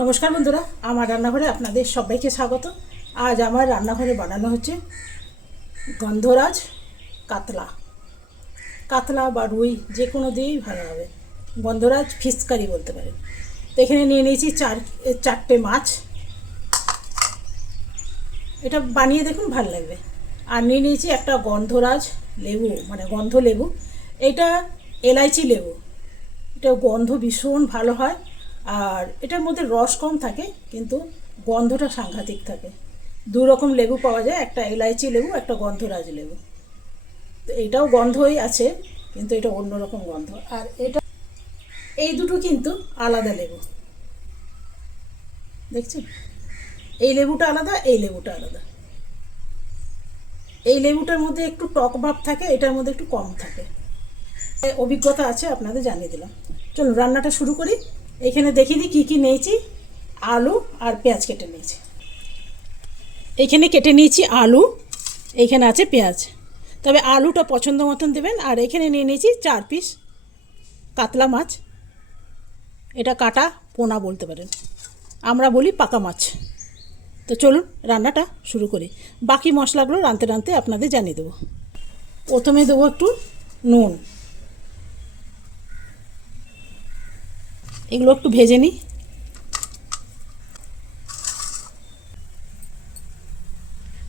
নমস্কার বন্ধুরা, আমার রান্নাঘরে আপনাদের সবাইকে স্বাগত। আজ আমার রান্নাঘরে বানানো হচ্ছে গন্ধরাজ কাতলা। কাতলা বা রুই যে কোনো দিয়েই ভালো হবে। গন্ধরাজ ফিশ কারি বলতে পারেন। তো এখানে নিয়ে নিয়েছি চারটে মাছ। এটা বানিয়ে দেখুন, ভালো লাগবে। আর নিয়ে নিয়েছি একটা গন্ধরাজ লেবু, মানে গন্ধ লেবু। এটা এলাইচি লেবু। এটা গন্ধ ভীষণ ভালো হয়। আর এটার মধ্যে রস কম থাকে, কিন্তু গন্ধটা সাংঘাতিক থাকে। দু রকম লেবু পাওয়া যায়, একটা এলাইচি লেবু, একটা গন্ধরাজ লেবু। তো এটাও গন্ধই আছে, কিন্তু এটা অন্যরকম গন্ধ। আর এটা এই দুটো কিন্তু আলাদা লেবু, দেখছেন? এই লেবুটা আলাদা, এই লেবুটা আলাদা। এই লেবুটার মধ্যে একটু টক ভাব থাকে, এটার মধ্যে একটু কম থাকে। অভিজ্ঞতা আছে, আপনাদের জানিয়ে দিলাম। চলুন রান্নাটা শুরু করি। এখানে দেখিয়ে দিই কী কী নিয়েছি। আলু আর পেঁয়াজ কেটে নিয়েছি। এখানে কেটে নিয়েছি আলু, এইখানে আছে পেঁয়াজ। তবে আলুটা পছন্দ মতন দেবেন। আর এখানে নিয়ে নিয়েছি 4 পিস কাতলা মাছ। এটা কাটা পোনা বলতে পারেন, আমরা বলি পাকা মাছ। তো চলুন রান্নাটা শুরু করি। বাকি মশলাগুলো রাঁধতে রাঁধতে আপনাদের জানিয়ে দেবো। প্রথমে দেবো একটু নুন। এগুলো একটু ভেজে নিই।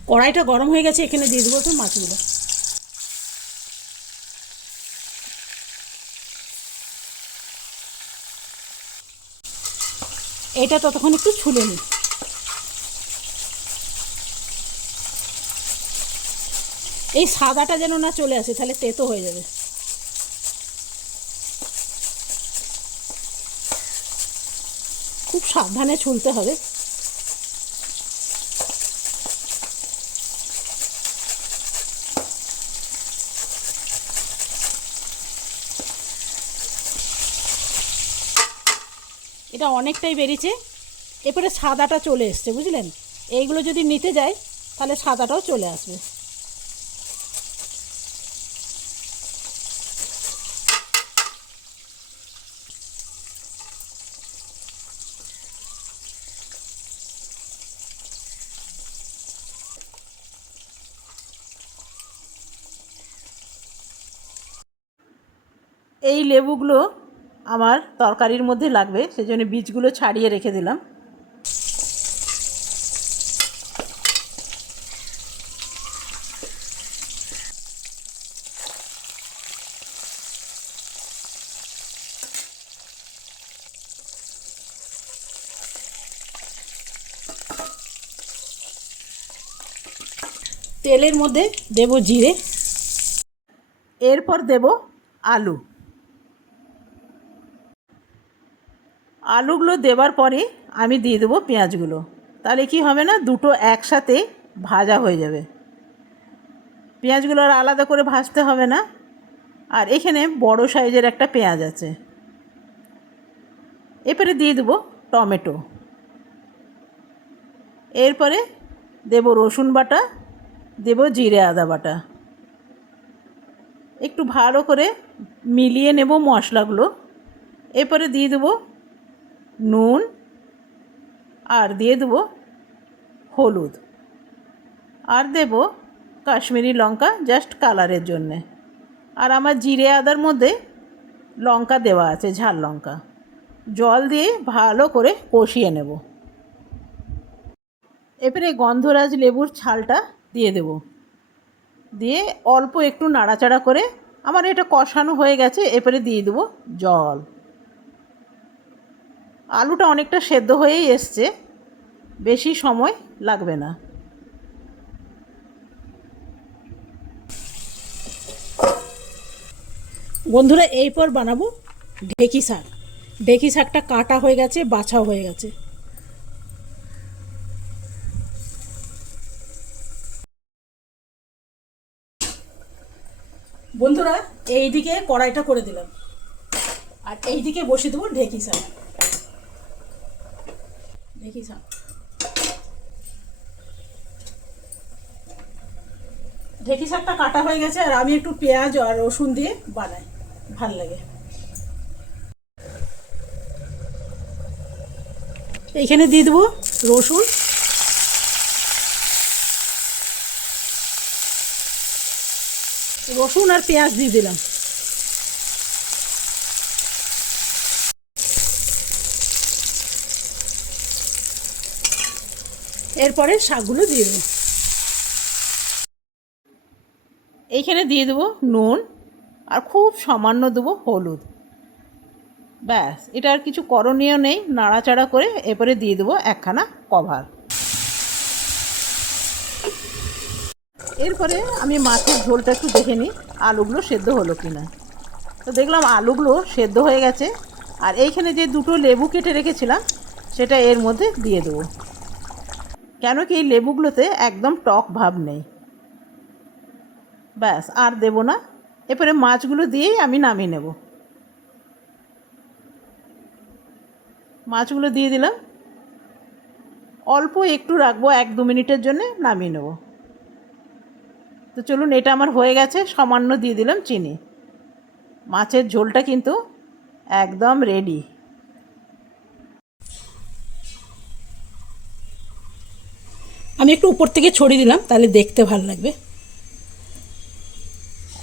কড়াইটা গরম হয়ে গেছে, এখানে দিয়ে দেবো তো মাছগুলো। এটা ততক্ষণ একটু ছুলে নিই। এই সাদাটা যেন না চলে আসে, তাহলে তেতো হয়ে যাবে। খুব সাবধানে ছুলতে হবে। এটা অনেকটাই বেরিয়েছে, এরপরে সাদাটা চলে এসছে, বুঝলেন? এইগুলো যদি নিতে যায় তাহলে সাদাটাও চলে আসবে। এই লেবুগুলো আমার তরকারির মধ্যে লাগবে, সেজন্য বীজগুলো ছাড়িয়ে রেখে দিলাম। তেলের মধ্যে দেব জিরে, এরপর দেব আলু। আলুগুলো দেওয়ার পরে আমি দিয়ে দেবো পেঁয়াজগুলো। তাহলে কি হবে না, দুটো একসাথে ভাজা হয়ে যাবে। পেঁয়াজগুলো আর আলাদা করে ভাজতে হবে না। আর এখানে বড় সাইজের একটা পেঁয়াজ আছে। এরপরে দিয়ে দেবো টমেটো। এরপরে দেব রসুন বাটা, দেব জিরে আদা বাটা। একটু ভালো করে মিলিয়ে নেব মশলাগুলো। এরপরে দিয়ে দেবো নুন, আর দিয়ে দেবো হলুদ, আর দেব কাশ্মীরি লঙ্কা জাস্ট কালারের জন্যে। আর আমার জিরে আদার মধ্যে লঙ্কা দেওয়া আছে, ঝাল লঙ্কা। জল দিয়ে ভালো করে কষিয়ে নেব। এবারে গন্ধরাজ লেবুর ছালটা দিয়ে দেব, দিয়ে অল্প একটু নাড়াচাড়া করে আমার এটা কষানো হয়ে গেছে। এরপরে দিয়ে দেবো জল। আলুটা অনেকটা সেদ্ধ হয়েই এসছে, বেশি সময় লাগবে না। বন্ধুরা, এরপর বানাবো ঢেঁকি শাক। ঢেঁকি শাকটা কাটা হয়ে গেছে, বাছাও হয়ে গেছে। বন্ধুরা, এইদিকে কড়াইটা করে দিলাম, আর এইদিকে বসে দেবো ঢেঁকি শাক। ঢেঁকি শাক ঢেঁকি শাকটা কাটা হয়ে গেছে, আর আমি একটু পেঁয়াজ আর রসুন দিয়ে বানাই, ভাল লাগে। এইখানে দিয়ে দেবো রসুন, রসুন আর পেঁয়াজ দিয়ে দিলাম। এরপরে শাকগুলো দিয়ে দেবো। এইখানে দিয়ে দেবো নুন আর খুব সামান্য দেবো হলুদ। ব্যাস, এটা আর কিছু করণীয় নেই। নাড়াচাড়া করে এরপরে দিয়ে দেবো একখানা কভার। এরপরে আমি মাছের ঝোলটা একটু দেখে নিই আলুগুলো সেদ্ধ হলো কি না। তো দেখলাম আলুগুলো সেদ্ধ হয়ে গেছে। আর এইখানে যে দুটো লেবু কেটে রেখেছিলাম সেটা এর মধ্যে দিয়ে দেবো, কেন কি এই লেবুগুলোতে একদম টক ভাব নেই। ব্যাস, আর দেবো না। এরপরে মাছগুলো দিয়েই আমি নামিয়ে নেব। মাছগুলো দিয়ে দিলাম, অল্প একটু রাখবো, 1-2 মিনিটের জন্যে নামিয়ে নেব। তো চলুন, এটা আমার হয়ে গেছে। সামান্য দিয়ে দিলাম চিনি। মাছের ঝোলটা কিন্তু একদম রেডি। আমি একটু উপর থেকে ছড়িয়ে দিলাম, তাহলে দেখতে ভালো লাগবে।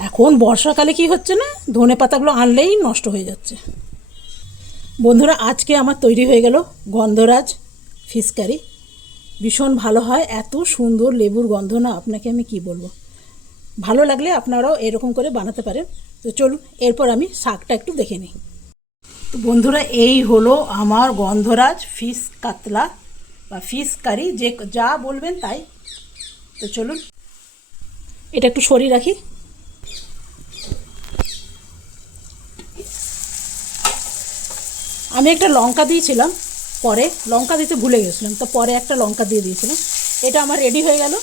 এখন বর্ষাকালে কি হচ্ছে না, ধনে পাতাগুলো আনলেই নষ্ট হয়ে যাচ্ছে। বন্ধুরা, আজকে আমার তৈরি হয়ে গেল গন্ধরাজ ফিশ কারি। ভীষণ ভালো হয়, এত সুন্দর লেবুর গন্ধ না, আপনাকে আমি কি বলবো। ভালো লাগলে আপনারাও এরকম করে বানাতে পারেন। তো চলুন, এরপর আমি শাকটা একটু দেখে নিই। তো বন্ধুরা, এই হলো আমার গন্ধরাজ ফিশ কাতলা বা ফিশ কারি, যে যা বলবেন তাই। তো চলুন, এটা একটু সরিয়ে রাখি। আমি একটা লঙ্কা দিয়েছিলাম, পরে লঙ্কা দিতে ভুলে গেছিলাম, তো পরে একটা লঙ্কা দিয়ে দিয়েছিলাম। এটা আমার রেডি হয়ে গেল।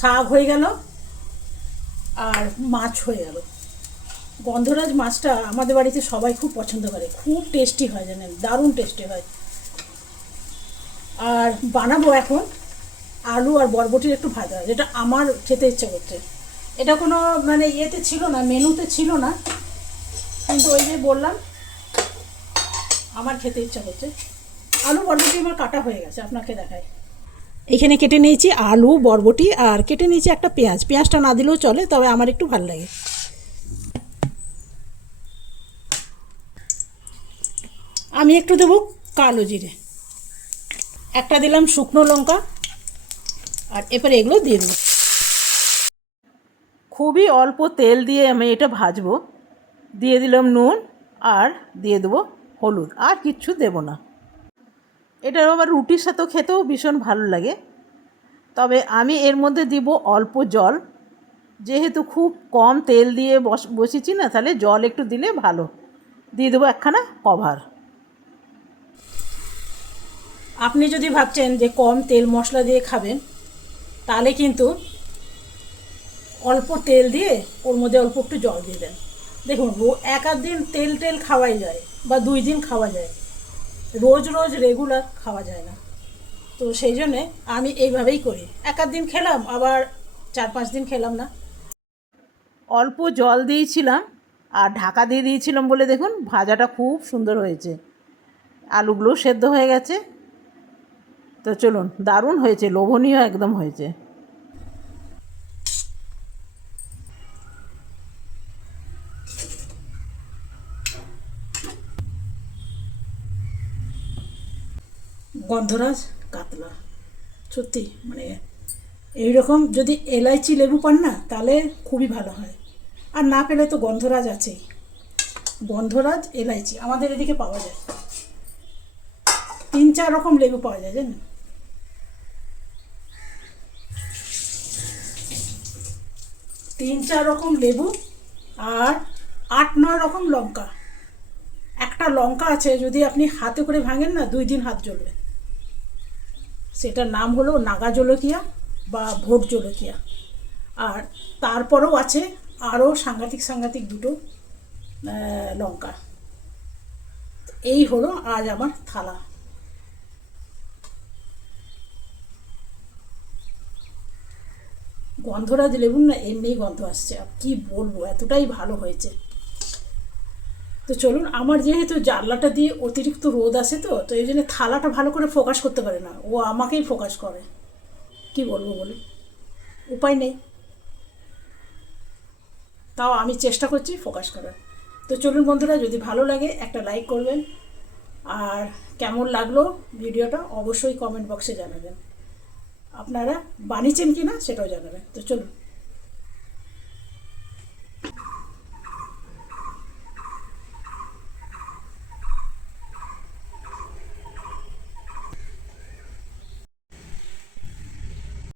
শাক হয়ে গেল আর মাছ হয়ে গেল। গন্ধরাজ মাছটা আমাদের বাড়িতে সবাই খুব পছন্দ করে, খুব টেস্টি হয়, জানেন, দারুণ টেস্টি হয়। আর বানাবো এখন আলু আর বরবটির একটু ভাজা, যেটা আমার খেতে ইচ্ছা করছে। এটা কোনো মানে ইয়েতে ছিল না, মেনুতে ছিল না, কিন্তু ওই যে বললাম আমার খেতে ইচ্ছা করছে। আলু বরবটি আমার কাটা হয়ে গেছে, আপনাকে দেখাই। এখানে কেটে নিয়েছি আলু বরবটি, আর কেটে নিয়েছি একটা পেঁয়াজ। পেঁয়াজটা না দিলেও চলে, তবে আমার একটু ভালো লাগে। আমি একটু দেবো কালো জিরে, একটা দিলাম শুকনো লঙ্কা, আর এরপরে এগুলো দিয়ে দেবো। খুবই অল্প তেল দিয়ে আমি এটা ভাজবো। দিয়ে দিলাম নুন, আর দিয়ে দেবো হলুদ, আর কিচ্ছু দেব না। এটা আবার রুটির সাথেও খেতেও ভীষণ ভালো লাগে। তবে আমি এর মধ্যে দিব অল্প জল, যেহেতু খুব কম তেল দিয়ে বসেছি না, তাহলে জল একটু দিলে ভালো। দিয়ে দেবো একখানা কভার। আপনি যদি ভাবছেন যে কম তেল মশলা দিয়ে খাবেন, তাহলে কিন্তু অল্প তেল দিয়ে ওর মধ্যে অল্প একটু জল দিয়ে দেন। দেখুন, এক আধ দিন তেল তেল খাওয়াই যায়, বা 2 দিন খাওয়া যায়, রোজ রোজ রেগুলার খাওয়া যায় না। তো সেই জন্যে আমি এইভাবেই করি, এক আধ দিন খেলাম, আবার 4-5 দিন খেলাম না। অল্প জল দিয়েছিলাম আর ঢাকা দিয়ে দিয়েছিলাম বলে দেখুন ভাজাটা খুব সুন্দর হয়েছে, আলুগুলো সেদ্ধ হয়ে গেছে। তো চলুন, দারুণ হয়েছে, লোভনীয় একদম হয়েছে। গন্ধরাজ কাতলা সত্যি মানে এইরকম যদি এলাইচি লেবু পান না, তাহলে খুবই ভালো হয়। আর না পেলে তো গন্ধরাজ আছেই। গন্ধরাজ এলাইচি আমাদের এদিকে পাওয়া যায়, 3-4 রকম লেবু পাওয়া যায়, জানেন। 3-4 রকম লেবু আর 8-9 রকম লঙ্কা। একটা লঙ্কা আছে, যদি আপনি হাতে করে ভাঙেন না, 2 দিন হাত জ্বলবে। সেটার নাম হলো নাগা জলকিয়া, বা ভোট জলকিয়া। আর তারপরেও আছে আরও সাংঘাতিক সাংঘাতিক দুটো লঙ্কা। এই হলো আজ আমার থালা। গন্ধরাজ লেবুর না এমনিই গন্ধ আসছে, আর কি বলবো, এতটাই ভালো হয়েছে। তো চলুন, আমার যেহেতু জানলাটা দিয়ে অতিরিক্ত রোদ আসে, তো এই জন্য থালাটা ভালো করে ফোকাস করতে পারে না, ও আমাকেই ফোকাস করে। কি বলবো বলে, উপায় নেই, তাও আমি চেষ্টা করছি ফোকাস করার। তো চলুন বন্ধুরা, যদি ভালো লাগে একটা লাইক করবেন, আর কেমন লাগলো ভিডিওটা অবশ্যই কমেন্ট বক্সে জানাবেন। আপনারা বানিয়েছেন কি না সেটাও জানাবেন। তো চলুন।